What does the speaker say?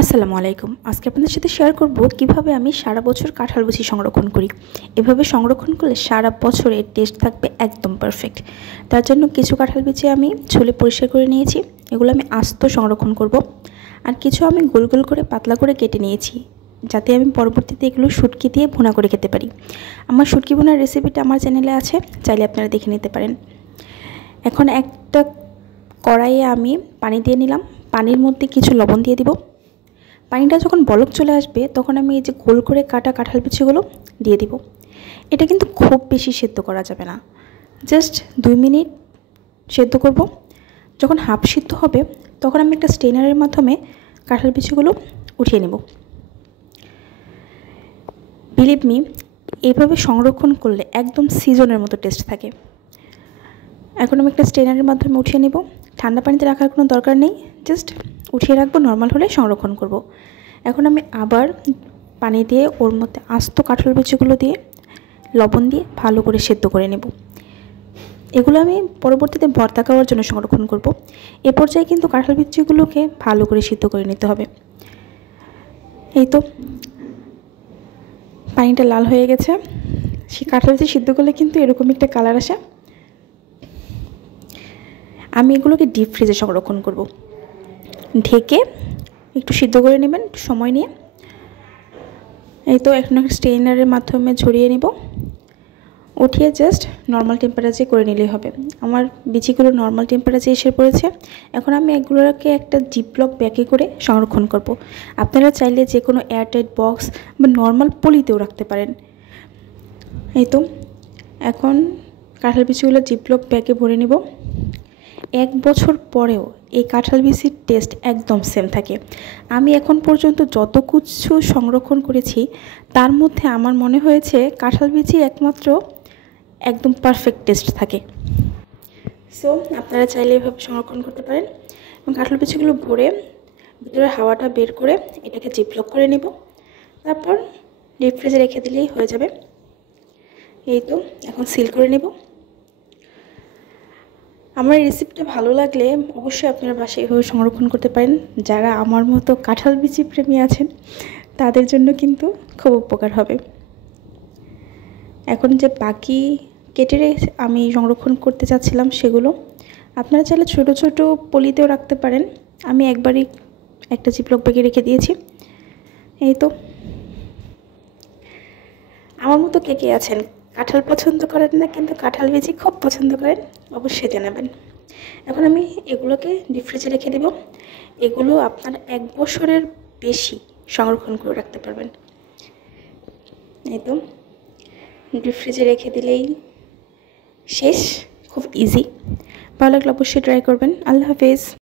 আসসালামু আলাইকুম। আজকে আপনাদের সাথে শেয়ার করব কিভাবে আমি সারা বছর কাঁঠাল বিচি সংরক্ষণ করি। এভাবে সংরক্ষণ করলে সারা বছর এর টেস্ট থাকবে একদম পারফেক্ট। তার জন্য কিছু কাঁঠাল বিচি আমি ছুলে পরিষ্কার করে নিয়েছি। এগুলো আমি আস্ত সংরক্ষণ করব। আর কিছু আমি গোল গোল করে পাতলা করে কেটে নিয়েছি, যাতে আমি পরবর্তীতে এগুলো শুটকি দিয়ে ভুনা করে খেতে পারি। আমার শুটকি ভুনার রেসিপিটা আমার চ্যানেলে আছে, চাইলে আপনারা দেখে নিতে পারেন। এখন একটা কড়াইয়ে আমি পানি দিয়ে নিলাম। পানির মধ্যে কিছু লবণ দিয়ে দিব। পানিটা যখন বলক চলে আসবে তখন আমি এই যে গোল করে কাটা কাঁঠাল বিচিগুলো দিয়ে দিব। এটা কিন্তু খুব বেশি সেদ্ধ করা যাবে না, জাস্ট 2 মিনিট সেদ্ধ করব। যখন হাফ সিদ্ধ হবে তখন আমি একটা স্ট্রেনারের মাধ্যমে কাঁঠাল বিচিগুলো উঠিয়ে নেব। বিলিভ মি, এইভাবে সংরক্ষণ করলে একদম সিজনের মতো টেস্ট থাকে। এখন আমি একটা স্ট্রেনারের মাধ্যমে উঠিয়ে নেব। ঠান্ডা পানিতে রাখার কোনো দরকার নেই, জাস্ট উঠিয়ে রাখবো, নর্মাল হলে সংরক্ষণ করব। এখন আমি আবার পানি দিয়ে ওর মধ্যে আস্ত কাঁঠাল বিচিগুলো দিয়ে লবণ দিয়ে ভালো করে সেদ্ধ করে নেব। এগুলো আমি পরবর্তীতে ভর্তা খাওয়ার জন্য সংরক্ষণ করব। এ পর্যায়ে কিন্তু কাঁঠাল বিচিগুলোকে ভালো করে সিদ্ধ করে নিতে হবে। এই তো পানিটা লাল হয়ে গেছে। সেই কাঁঠাল বিচি সিদ্ধ করলে কিন্তু এরকম একটা কালার আসে। আমি এগুলোকে ডিপ ফ্রিজে সংরক্ষণ করব। ঢেকে একটু সিদ্ধ করে নেবেন একটু সময় নিয়ে। এই তো এখন একটা স্ট্রেনারের মাধ্যমে ঝরিয়ে নেব। উঠিয়ে জাস্ট নর্মাল টেম্পারেচারে করে নিলেই হবে। আমার বিচিগুলো নর্মাল টেম্পারেচারে এসে পড়েছে। এখন আমি এগুলোকে একটা জিপলক ব্যাগে করে সংরক্ষণ করব। আপনারা চাইলে যে কোনো এয়ারটাইট বক্স বা নর্মাল পলিতেও রাখতে পারেন। এই তো এখন কাঁঠাল বিচিগুলো জিপলক ব্যাগে ভরে নেব। 1 বছর পরেও এই কাঁঠাল বিচির টেস্ট একদম সেম থাকে। আমি এখন পর্যন্ত যত কিছু সংরক্ষণ করেছি তার মধ্যে আমার মনে হয়েছে কাঁঠাল বিচি একমাত্র একদম পারফেক্ট টেস্ট থাকে। সো আপনারা চাইলে এভাবে সংরক্ষণ করতে পারেন। এবং কাঁঠাল বিচিগুলো ভরে ভিতরে হাওয়াটা বের করে এটাকে জিপলক করে নেব। তারপর ডিপ ফ্রিজে রেখে দিলেই হয়ে যাবে। এই তো এখন সিল করে নেব। আমার এই রেসিপিটা ভালো লাগলে অবশ্যই আপনারা বাসায় এভাবে সংরক্ষণ করতে পারেন। যারা আমার মতো কাঁঠাল বিচি প্রেমী আছেন তাদের জন্য কিন্তু খুব উপকার হবে। এখন যে বাকি কেটে আমি সংরক্ষণ করতে চাচ্ছিলাম সেগুলো আপনারা চাইলে ছোট ছোট পলিতেও রাখতে পারেন। আমি একবারই একটা জিপলক ব্যাগে রেখে দিয়েছি। এই তো আমার মতো কে কে আছেন কাঁঠাল পছন্দ করেন না কিন্তু কাঁঠাল বিচি খুব পছন্দ করেন, অবশ্যই জানাবেন। এখন আমি এগুলোকে ডিপ ফ্রিজে রেখে দেব। এগুলো আপনারা 1 বছরের বেশি সংরক্ষণ করে রাখতে পারবেন। এই তো ডিপ ফ্রিজে রেখে দিলেই শেষ, খুব ইজি। ভালো লাগলে অবশ্যই ট্রাই করবেন। আল্লাহ হাফেজ।